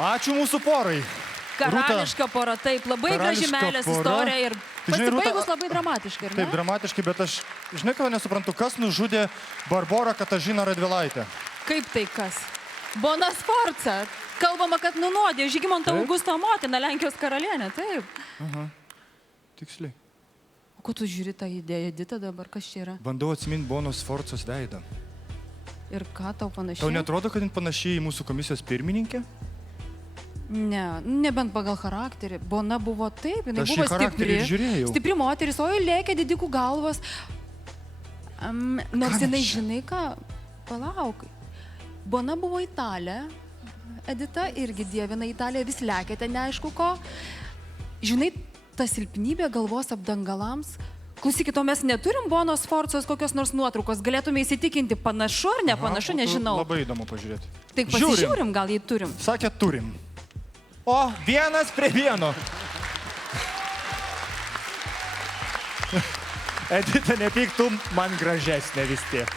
Ačiū mūsų porai. Karališka pora, taip, labai graži Karališka meilės pora. istorija ir Žinai, Rūta, pasibaigus labai dramatiškai, ar ne? Taip, dramatiškai, bet aš, žinai, ką nesuprantu, kas nužudė Barborą Katažiną Radvilaitę? Kaip tai kas? Bona Sforza. Kalbama, kad nunuodė Žygimanto Augusto motina, Lenkijos karalienė, taip. Aha, tiksliai. O ko tu žiūri tą idėją, Edita, dabar kas čia yra? Bandau atsiminti Bonos Sforzos veidą. Ir ką tau panašiai? Tau netrodo, kad jin panašiai į mūsų komisijos pirmininkę? Ne, nebent pagal charakterį. Bona buvo taip, jinai Aš buvo į charakterį ir žiūrėjau. stipri moteris, o lėkė didikų galvas. Nors Ką jinai, mes čia? žinai ką, palauk. Bona buvo Italė, Edita irgi dievina Italiją, vis lėkėte, neaišku ko. Žinai, ta silpnybė galvos apdangalams. Klausykit, o mes neturim Bonos Sforzos kokios nors nuotraukos, galėtume įsitikinti, panašu ar nepanašu, nežinau. Labai įdomu pažiūrėti. Tai pasižiūrim, gal jį turim. Sakė, turim. O, 1:1. Edita, nepyktum, man gražesnė vis tiek.